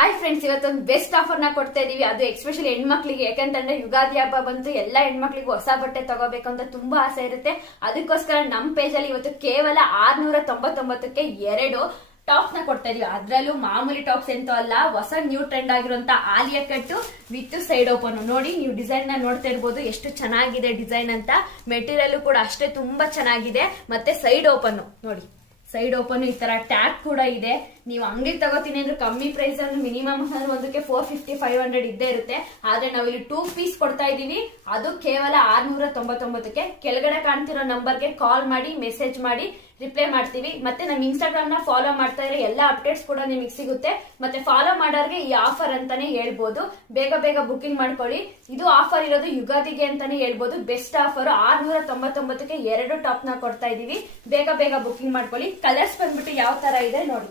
Hi friends, ಇವತ್ತೊಂದು best offer ನ ಕೊಡ್ತಾ ಇದೀವಿ. ಅದು ಎಸ್ಪೆಷಲಿ ಹೆಣ್ಮಕ್ಳಿಗೆ. ಯಾಕಂತಂದ್ರೆ ಯುಗಾದಿ ಹಬ್ಬ ಬಂತು, ಎಲ್ಲಾ ಹೆಣ್ಮಕ್ಳಿಗೂ ಹೊಸ ಬಟ್ಟೆ ತಗೋಬೇಕು ಅಂತ ತುಂಬಾ ಆಸೆ ಇರುತ್ತೆ. ಅದಕ್ಕೋಸ್ಕರ ನಮ್ ಪೇಜ್ ಅಲ್ಲಿ ಇವತ್ತು ಕೇವಲ 699ಕ್ಕೆ 2 ಟಾಪ್ಸ್ ನ ಕೊಡ್ತಾ ಇದೀವಿ. ಅದ್ರಲ್ಲೂ ಮಾಮೂಲಿ ಟಾಪ್ಸ್ ಎಂತೂ ಅಲ್ಲ, ಹೊಸ ನ್ಯೂ ಟ್ರೆಂಡ್ ಆಗಿರುವಂತ Alia cut with side open. ನೋಡಿ, ನೀವು ಡಿಸೈನ್ ನ ನೋಡ್ತಾ ಇರ್ಬೋದು ಎಷ್ಟು ಚೆನ್ನಾಗಿದೆ ಡಿಸೈನ್ ಅಂತ. ಮೆಟೀರಿಯಲ್ ಕೂಡ ಅಷ್ಟೇ ತುಂಬಾ ಚೆನ್ನಾಗಿದೆ. ಮತ್ತೆ ಸೈಡ್ ಓಪನ್ ನೋಡಿ, ಸೈಡ್ ಓಪನ್ ಈ ತರ ಟ್ಯಾಗ್ ಕೂಡ ಇದೆ. ನೀವು ಅಂಗಡಿ ತಗೋತೀನಿ ಅಂದ್ರೆ ಕಮ್ಮಿ ಪ್ರೈಸ್ ಅಂದ್ರೆ ಮಿನಿಮಮ್ ಒಂದಕ್ಕೆ 450-500 ಇದ್ದೇ ಇರುತ್ತೆ. ಆದ್ರೆ ನಾವು ಇಲ್ಲಿ 2 ಪೀಸ್ ಕೊಡ್ತಾ ಇದೀವಿ. ಅದು ಕೇವಲ 699ಕ್ಕೆ. ಕೆಳಗಡೆ ಕಾಣ್ತಿರೋ ನಂಬರ್ಗೆ ಕಾಲ್ ಮಾಡಿ, ಮೆಸೇಜ್ ಮಾಡಿ, ರಿಪ್ಲೈ ಮಾಡ್ತೀವಿ. ಮತ್ತೆ ನಮ್ಮ ಇನ್ಸ್ಟಾಗ್ರಾಮ್ ನ ಫಾಲೋ ಮಾಡ್ತಾ ಇದ್ರೆ ಎಲ್ಲಾ ಅಪ್ಡೇಟ್ಸ್ ಕೂಡ ನಿಮಗೆ ಸಿಗುತ್ತೆ. ಮತ್ತೆ ಫಾಲೋ ಮಾಡೋರ್ಗೆ ಈ ಆಫರ್ ಅಂತಾನೆ ಹೇಳ್ಬೋದು. ಬೇಗ ಬೇಗ ಬುಕಿಂಗ್ ಮಾಡ್ಕೊಳ್ಳಿ. ಇದು ಆಫರ್ ಇರೋದು ಯುಗಾದಿಗೆ ಅಂತಾನೆ ಹೇಳ್ಬೋದು. ಬೆಸ್ಟ್ ಆಫರ್ 699ಕ್ಕೆ 2 ಟಾಪ್ ನ ಕೊಡ್ತಾ ಇದೀವಿ. ಬೇಗ ಬೇಗ ಬುಕಿಂಗ್ ಮಾಡ್ಕೊಳ್ಳಿ. ಕಲರ್ಸ್ ಬಂದ್ಬಿಟ್ಟು ಯಾವ ತರ ಇದೆ ನೋಡಿ.